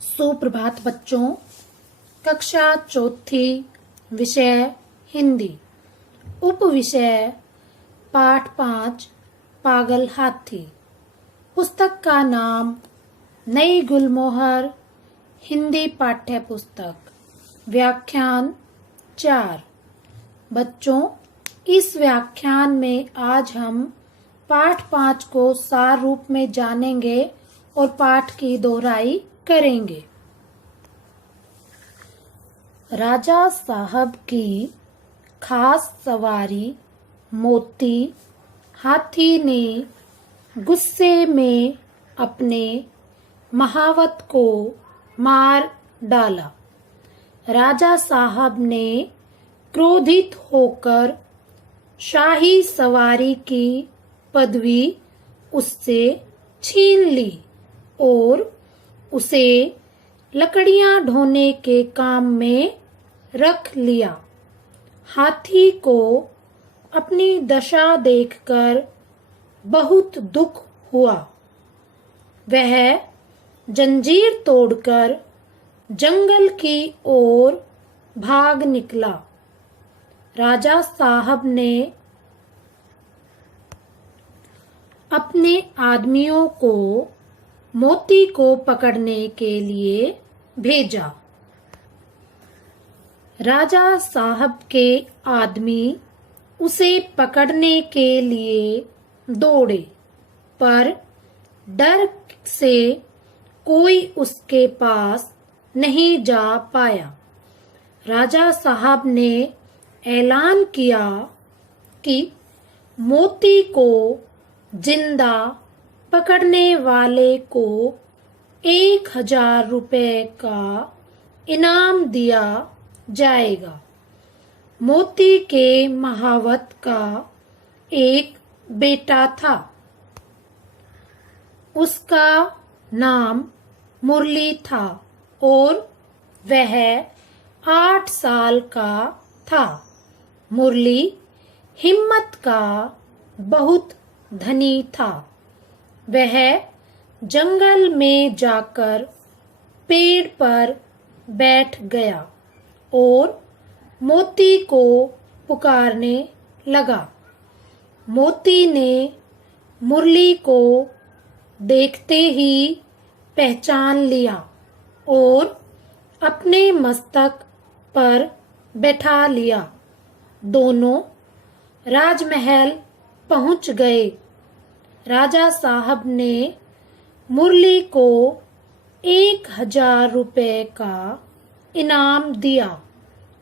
सुप्रभात बच्चों। कक्षा चौथी, विषय हिंदी, उप विषय पाठ 5 पागल हाथी। पुस्तक का नाम नई गुलमोहर हिंदी पाठ्य पुस्तक। व्याख्यान 4। बच्चों, इस व्याख्यान में आज हम पाठ 5 को सार रूप में जानेंगे और पाठ की दोहराई करेंगे। राजा साहब की खास सवारी मोती हाथी ने गुस्से में अपने महावत को मार डाला। राजा साहब ने क्रोधित होकर शाही सवारी की पदवी उससे छीन ली और उसे लकड़ियां ढोने के काम में रख लिया। हाथी को अपनी दशा देखकर बहुत दुख हुआ। वह जंजीर तोड़कर जंगल की ओर भाग निकला। राजा साहब ने अपने आदमियों को मोती को पकड़ने के लिए भेजा। राजा साहब के आदमी उसे पकड़ने के लिए दौड़े, पर डर से कोई उसके पास नहीं जा पाया। राजा साहब ने ऐलान किया कि मोती को जिंदा पकड़ने वाले को 1000 रुपए का इनाम दिया जाएगा। मोती के महावत का एक बेटा था। उसका नाम मुरली था और वह 8 साल का था। मुरली हिम्मत का बहुत धनी था। वह जंगल में जाकर पेड़ पर बैठ गया और मोती को पुकारने लगा। मोती ने मुरली को देखते ही पहचान लिया और अपने मस्तक पर बैठा लिया। दोनों राजमहल पहुंच गए। राजा साहब ने मुरली को 1000 रुपए का इनाम दिया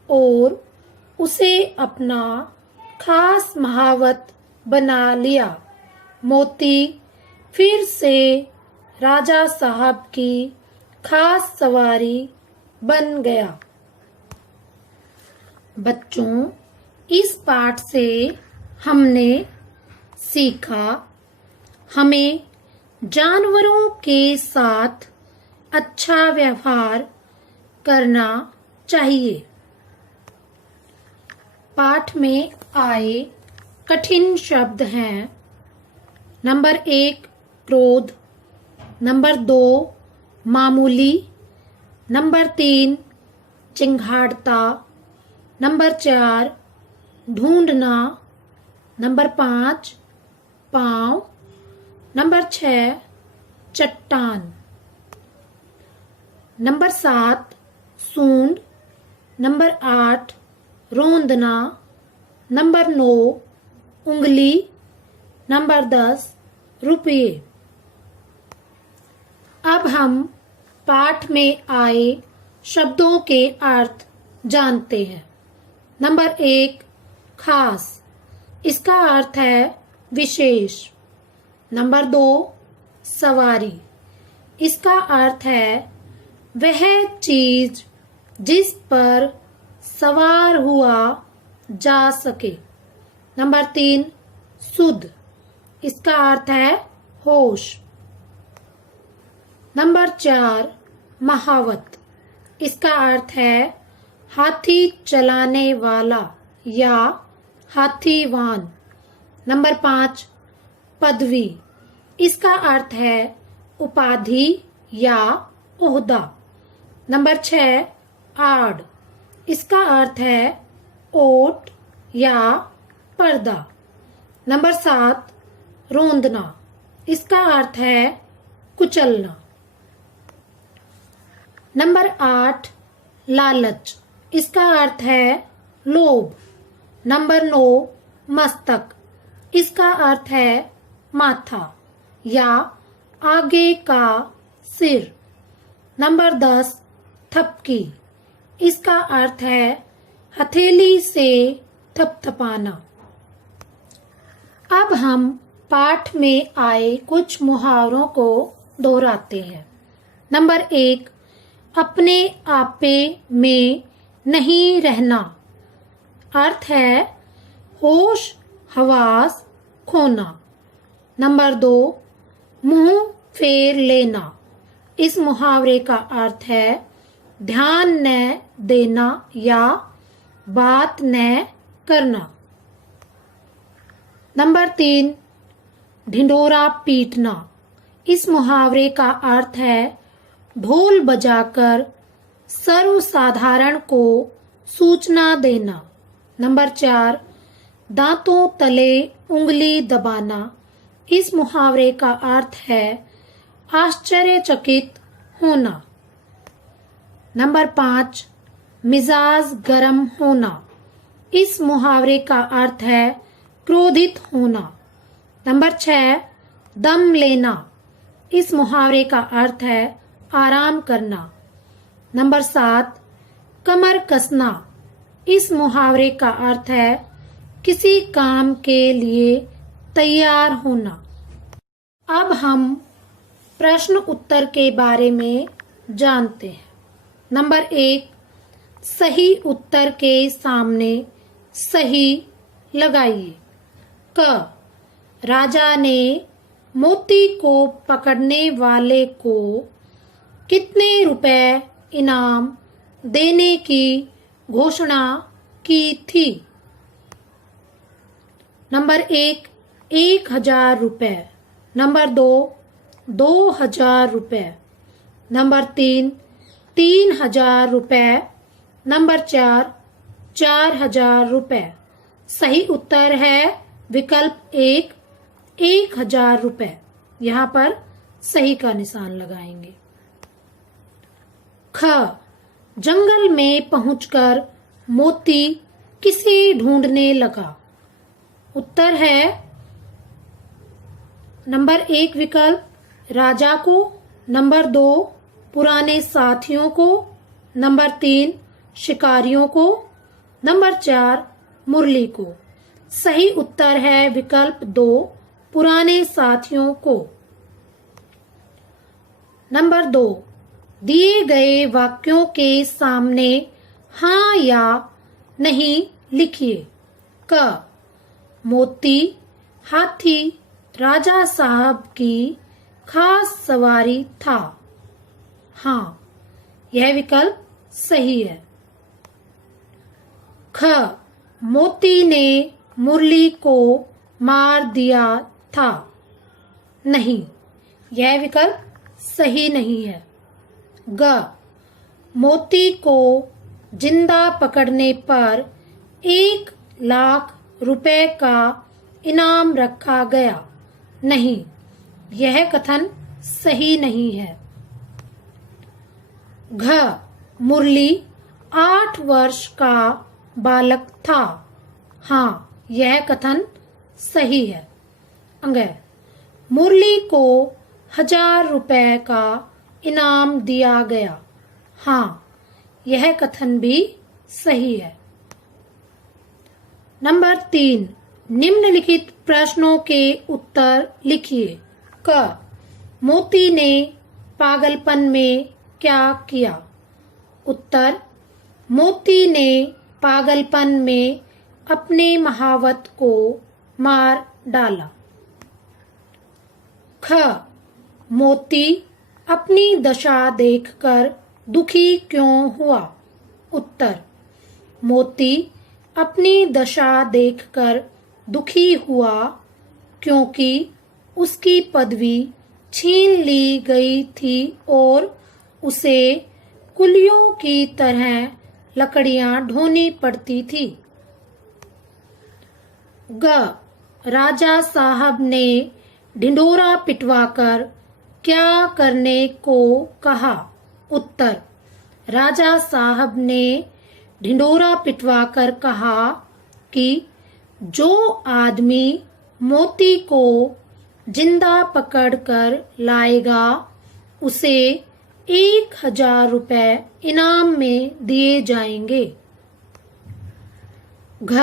और उसे अपना खास महावत बना लिया। मोती फिर से राजा साहब की खास सवारी बन गया। बच्चों, इस पाठ से हमने सीखा हमें जानवरों के साथ अच्छा व्यवहार करना चाहिए। पाठ में आए कठिन शब्द हैं। नंबर 1 क्रोध, नंबर 2 मामूली, नंबर 3 चिंगाड़ता, नंबर 4 ढूंढना, नंबर 5 पाँव, नंबर 6 चट्टान, नंबर 7 सूंड, नंबर 8 रोंदना, नंबर 9 उंगली, नंबर 10 रुपये। अब हम पाठ में आए शब्दों के अर्थ जानते हैं। नंबर 1 खास, इसका अर्थ है विशेष। नंबर 2 सवारी, इसका अर्थ है वह चीज जिस पर सवार हुआ जा सके। नंबर 3 सुध, इसका अर्थ है होश। नंबर 4 महावत, इसका अर्थ है हाथी चलाने वाला या हाथीवान। नंबर 5 पदवी, इसका अर्थ है उपाधि या ओहदा। नंबर 6 आड़, इसका अर्थ है ओट या पर्दा। नंबर 7 रोंदना, इसका अर्थ है कुचलना। नंबर 8 लालच, इसका अर्थ है लोभ। नंबर 9 मस्तक, इसका अर्थ है माथा या आगे का सिर। नंबर 10 थपकी, इसका अर्थ है हथेली से थपथपाना। अब हम पाठ में आए कुछ मुहावरों को दोहराते हैं। नंबर 1 अपने आपे में नहीं रहना, अर्थ है होश हवास खोना। नंबर 2 मुंह फेर लेना, इस मुहावरे का अर्थ है ध्यान न देना या बात न करना। नंबर 3 ढिंढोरा पीटना, इस मुहावरे का अर्थ है ढोल बजाकर सर्वसाधारण को सूचना देना। नंबर 4 दांतों तले उंगली दबाना, इस मुहावरे का अर्थ है आश्चर्यचकित होना। नंबर 5 मिजाज गरम होना, इस मुहावरे का अर्थ है क्रोधित होना। नंबर 6 दम लेना, इस मुहावरे का अर्थ है आराम करना। नंबर 7 कमर कसना, इस मुहावरे का अर्थ है किसी काम के लिए तैयार होना। अब हम प्रश्न उत्तर के बारे में जानते हैं। नंबर 1 सही उत्तर के सामने सही लगाइए। क राजा ने मोती को पकड़ने वाले को कितने रुपए इनाम देने की घोषणा की थी? नंबर 1 1000 रुपए। नंबर 2 2000 रुपए। नंबर 3 3000 रुपए। नंबर 4 4000 रुपए। सही उत्तर है विकल्प 1 1000 रुपए। यहाँ पर सही का निशान लगाएंगे। ख जंगल में पहुंचकर मोती किसे ढूंढने लगा? उत्तर है नंबर 1 विकल्प राजा को, नंबर 2 पुराने साथियों को, नंबर 3 शिकारियों को, नंबर 4 मुरली को। सही उत्तर है विकल्प 2 पुराने साथियों को। नंबर 2 दिए गए वाक्यों के सामने हाँ या नहीं लिखिए। क मोती हाथी राजा साहब की खास सवारी था। हाँ, यह विकल्प सही है। ख मोती ने मुरली को मार दिया था। नहीं, यह विकल्प सही नहीं है। ग मोती को जिंदा पकड़ने पर 1 लाख रुपए का इनाम रखा गया। नहीं, यह कथन सही नहीं है। घ मुरली 8 वर्ष का बालक था। हाँ, यह कथन सही है। अंग मुरली को 1000 रुपए का इनाम दिया गया। हाँ, यह कथन भी सही है। नंबर 3 निम्नलिखित प्रश्नों के उत्तर लिखिए। क मोती ने पागलपन में क्या किया? उत्तर मोती ने पागलपन में अपने महावत को मार डाला। ख मोती अपनी दशा देखकर दुखी क्यों हुआ? उत्तर मोती अपनी दशा देखकर दुखी हुआ क्योंकि उसकी पदवी छीन ली गई थी और उसे कुलियों की तरह लकड़ियां ढोनी पड़ती थी। ग, राजा साहब ने ढिंढोरा पिटवाकर क्या करने को कहा? उत्तर, राजा साहब ने ढिंढोरा पिटवाकर कहा कि जो आदमी मोती को जिंदा पकड़कर लाएगा उसे 1000 रुपए इनाम में दिए जाएंगे। घ,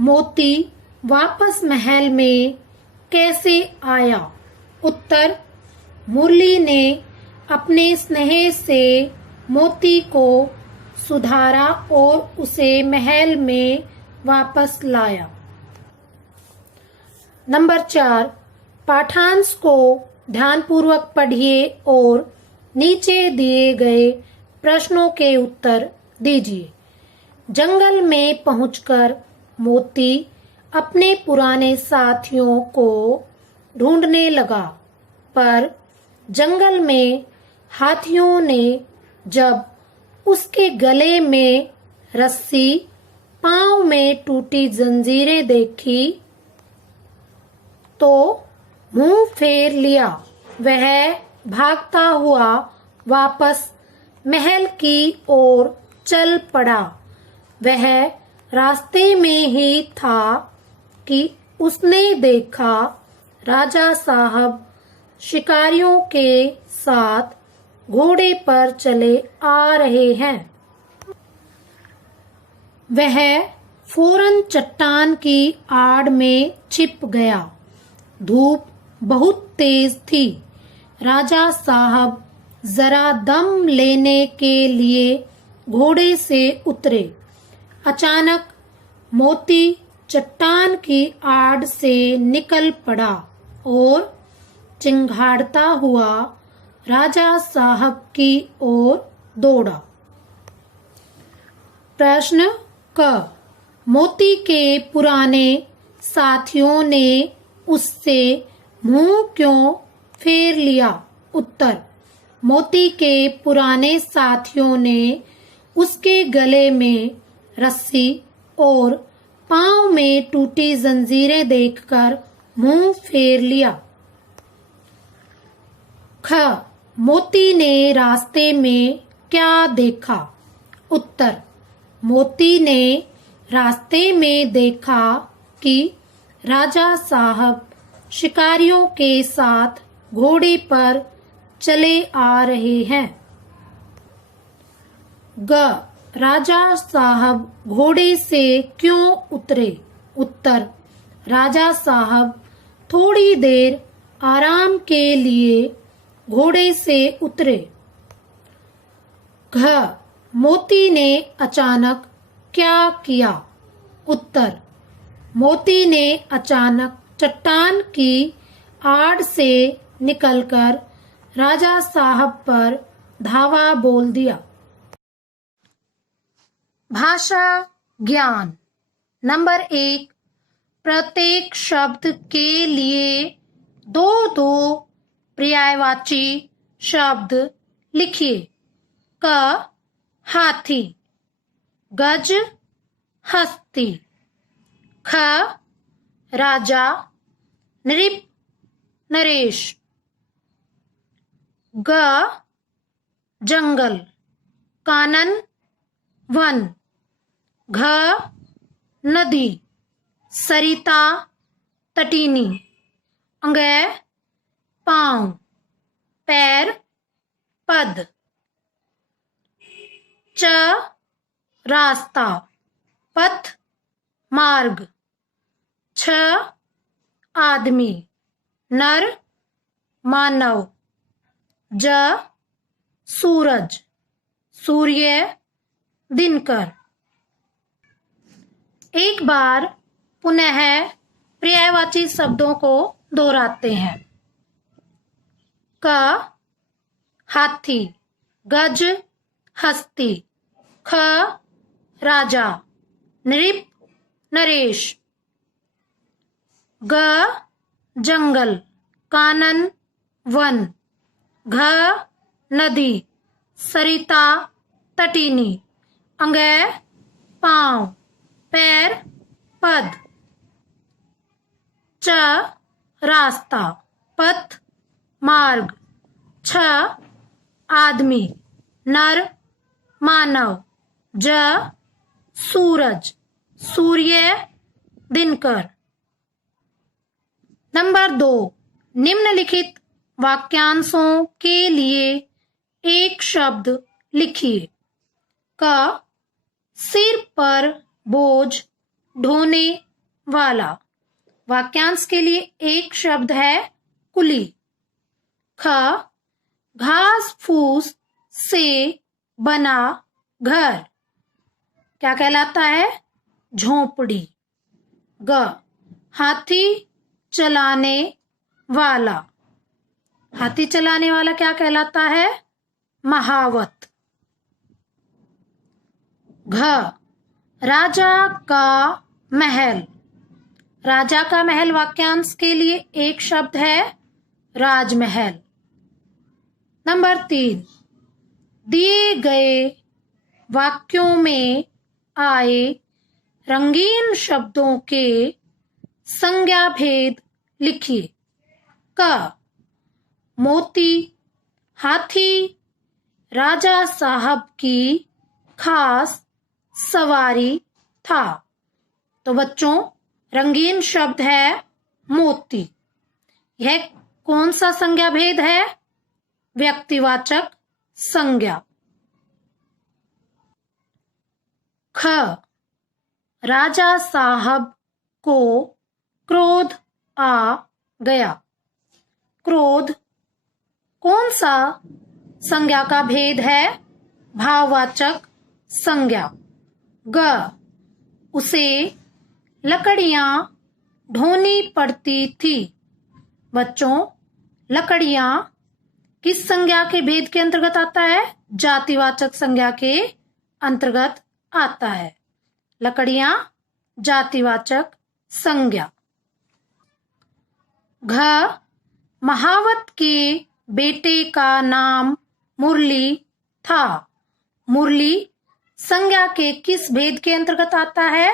मोती वापस महल में कैसे आया? उत्तर, मुरली ने अपने स्नेह से मोती को सुधारा और उसे महल में वापस लाया। नंबर 4, पाठांश को ध्यानपूर्वक पढ़िए और नीचे दिए गए प्रश्नों के उत्तर दीजिए। जंगल में पहुंचकर मोती अपने पुराने साथियों को ढूंढने लगा, पर जंगल में हाथियों ने जब उसके गले में रस्सी, पांव में टूटी जंजीरें देखी तो मुंह फेर लिया। वह भागता हुआ वापस महल की ओर चल पड़ा। वह रास्ते में ही था कि उसने देखा राजा साहब शिकारियों के साथ घोड़े पर चले आ रहे हैं। वह फौरन चट्टान की आड़ में छिप गया। धूप बहुत तेज थी। राजा साहब जरा दम लेने के लिए घोड़े से उतरे। अचानक मोती चट्टान की आड़ से निकल पड़ा और चिंघाड़ता हुआ राजा साहब की ओर दौड़ा। प्रश्न क, मोती के पुराने साथियों ने उससे मुंह क्यों फेर लिया? उत्तर, मोती के पुराने साथियों ने उसके गले में रस्सी और पांव में टूटी जंजीरें देखकर मुंह फेर लिया। ख, मोती ने रास्ते में क्या देखा? उत्तर, मोती ने रास्ते में देखा कि राजा साहब शिकारियों के साथ घोड़े पर चले आ रहे हैं। ग, राजा साहब घोड़े से क्यों उतरे? उत्तर, राजा साहब थोड़ी देर आराम के लिए घोड़े से उतरे। घ, मोती ने अचानक क्या किया? उत्तर, मोती ने अचानक चट्टान की आड़ से निकलकर राजा साहब पर धावा बोल दिया। भाषा ज्ञान। नंबर 1, प्रत्येक शब्द के लिए दो दो पर्यायवाची शब्द लिखिए। क, हाथी। गज, हस्ती। ख, राजा, नृप, नरेश। ग, जंगल, कानन, वन। घ, नदी, सरिता, तटीनी। अंग, पांव, पैर, पद। च, रास्ता, पथ, मार्ग। छ, आदमी, नर, मानव। ज, सूरज, सूर्य, दिनकर। एक बार पुनः पर्यायवाची शब्दों को दोहराते हैं। क, हाथी। गज, हस्ती। ख, राजा, नृप, नरेश। ग, जंगल, कानन, वन। घ, नदी, सरिता तटिनी। अंग पाँव, पैर पद। च रास्ता, पथ मार्ग। छ आदमी, नर मानव। ज सूरज, सूर्य दिनकर। नंबर 2, निम्नलिखित वाक्यांशों के लिए एक शब्द लिखिए। क सिर पर बोझ ढोने वाला। वाक्यांश के लिए एक शब्द है कुली। ख घास फूस से बना घर क्या कहलाता है? झोपड़ी। ग हाथी चलाने वाला। हाथी चलाने वाला क्या कहलाता है? महावत। घ राजा का महल। राजा का महल वाक्यांश के लिए एक शब्द है राजमहल। नंबर 3, दिए गए वाक्यों में आए रंगीन शब्दों के संज्ञा भेद लिखिए। क मोती, हाथी, राजा साहब की खास सवारी था। तो बच्चों, रंगीन शब्द है मोती। यह कौन सा संज्ञा भेद है? व्यक्तिवाचक संज्ञा। ख राजा साहब को क्रोध आ गया। क्रोध कौन सा संज्ञा का भेद है? भाववाचक संज्ञा। ग उसे लकड़ियां ढोनी पड़ती थी। बच्चों, लकड़ियां किस संज्ञा के भेद के अंतर्गत आता है? जातिवाचक संज्ञा के अंतर्गत आता है। लकड़ियां जातिवाचक संज्ञा। घ महावत के बेटे का नाम मुरली था। मुरली संज्ञा के किस भेद के अंतर्गत आता है?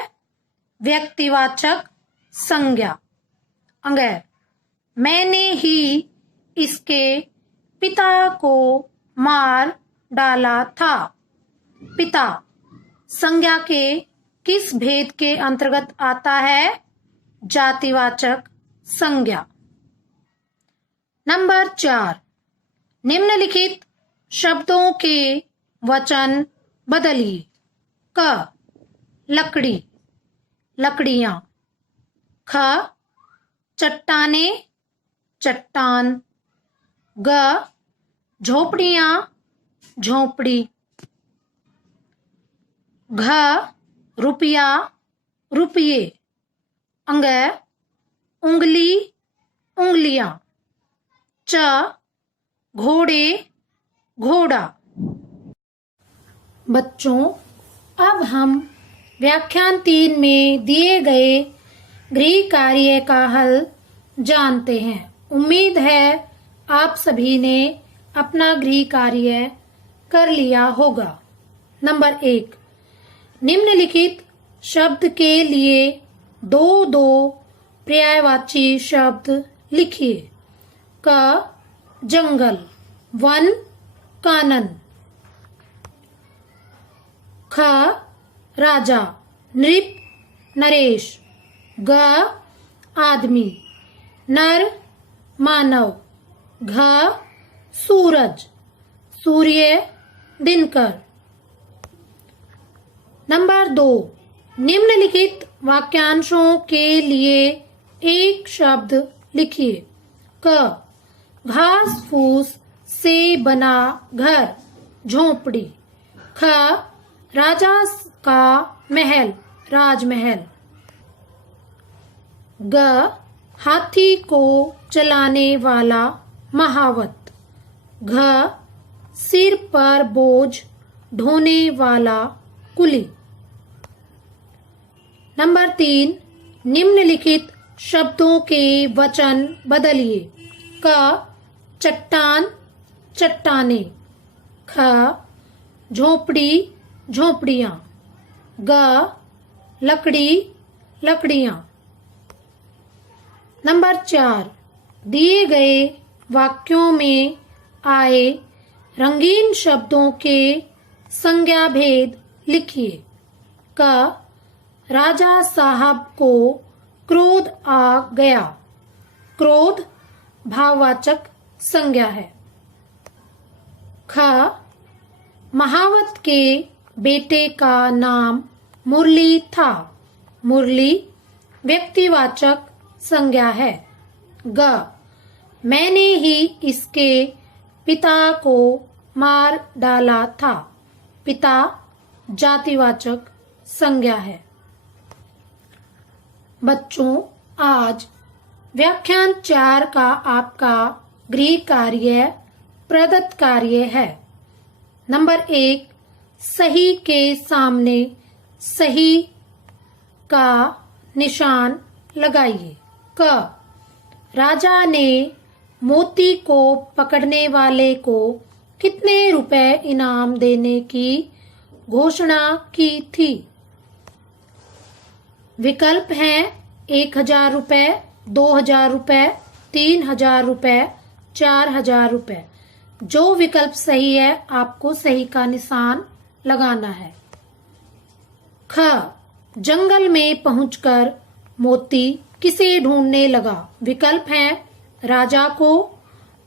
व्यक्तिवाचक संज्ञा। अंग मैंने ही इसके पिता को मार डाला था। पिता संज्ञा के किस भेद के अंतर्गत आता है? जातिवाचक संज्ञा। नंबर 4, निम्नलिखित शब्दों के वचन बदलिए। क लकड़ी, लकड़ियां। ख चट्टाने, चट्टान। ग झोपड़ियां, झोपड़ी। घ रुपया, रुपये। अंग उंगली, उंगलियां। च घोड़े, घोड़ा। बच्चों, अब हम व्याख्यान 3 में दिए गए गृह कार्य का हल जानते हैं। उम्मीद है आप सभी ने अपना गृह कार्य कर लिया होगा। नंबर 1, निम्नलिखित शब्द के लिए 2-2 पर्यायवाची शब्द लिखिए। क जंगल, वन, कानन। ख राजा, नृप, नरेश। ग आदमी, नर, मानव। घ सूरज, सूर्य, दिनकर। नंबर 2, निम्नलिखित वाक्यांशों के लिए एक शब्द लिखिए। क घास फूस से बना घर, झोपड़ी। ख राजा का महल, राजमहल। ग हाथी को चलाने वाला, महावत। घ सिर पर बोझ ढोने वाला, कुली। नंबर 3, निम्नलिखित शब्दों के वचन बदलिए। क चट्टान, चट्टाने। ख झोपड़ी झोपड़ियां। ग लकड़ी लकड़ियां। नंबर 4, दिए गए वाक्यों में आए रंगीन शब्दों के संज्ञा भेद लिखिए। क राजा साहब को क्रोध आ गया। क्रोध भाववाचक संज्ञा है। ख महावत के बेटे का नाम मुरली था। मुरली व्यक्तिवाचक संज्ञा है। ग मैंने ही इसके पिता को मार डाला था। पिता जातिवाचक संज्ञा है। बच्चों, आज व्याख्यान 4 का आपका गृह कार्य प्रदत्त कार्य है। नंबर 1, सही के सामने सही का निशान लगाइए। क राजा ने मोती को पकड़ने वाले को कितने रुपए इनाम देने की घोषणा की थी? विकल्प हैं 1000 रुपए, 2000 रुपए, 3000 रुपए, 4000 रुपए। जो विकल्प सही है आपको सही का निशान लगाना है। ख जंगल में पहुंचकर मोती किसे ढूंढने लगा? विकल्प हैं राजा को,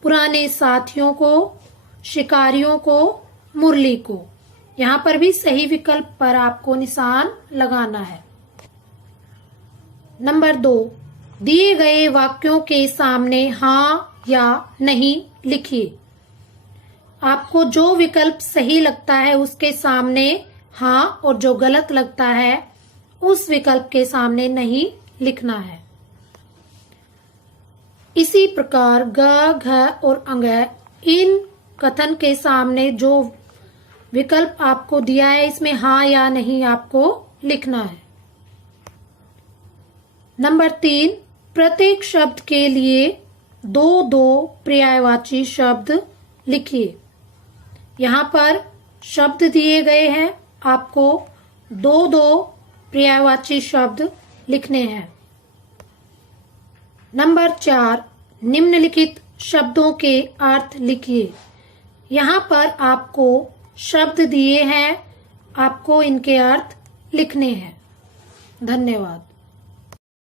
पुराने साथियों को, शिकारियों को, मुरली को। यहाँ पर भी सही विकल्प पर आपको निशान लगाना है। नंबर 2, दिए गए वाक्यों के सामने हाँ या नहीं लिखिए। आपको जो विकल्प सही लगता है उसके सामने हाँ और जो गलत लगता है उस विकल्प के सामने नहीं लिखना है। इसी प्रकार ग, घ और अंग इन कथन के सामने जो विकल्प आपको दिया है इसमें हाँ या नहीं आपको लिखना है। नंबर 3, प्रत्येक शब्द के लिए 2-2 पर्यायवाची शब्द लिखिए। यहाँ पर शब्द दिए गए हैं, आपको 2-2 पर्यायवाची शब्द लिखने हैं। नंबर 4, निम्नलिखित शब्दों के अर्थ लिखिए। यहाँ पर आपको शब्द दिए हैं, आपको इनके अर्थ लिखने हैं। धन्यवाद।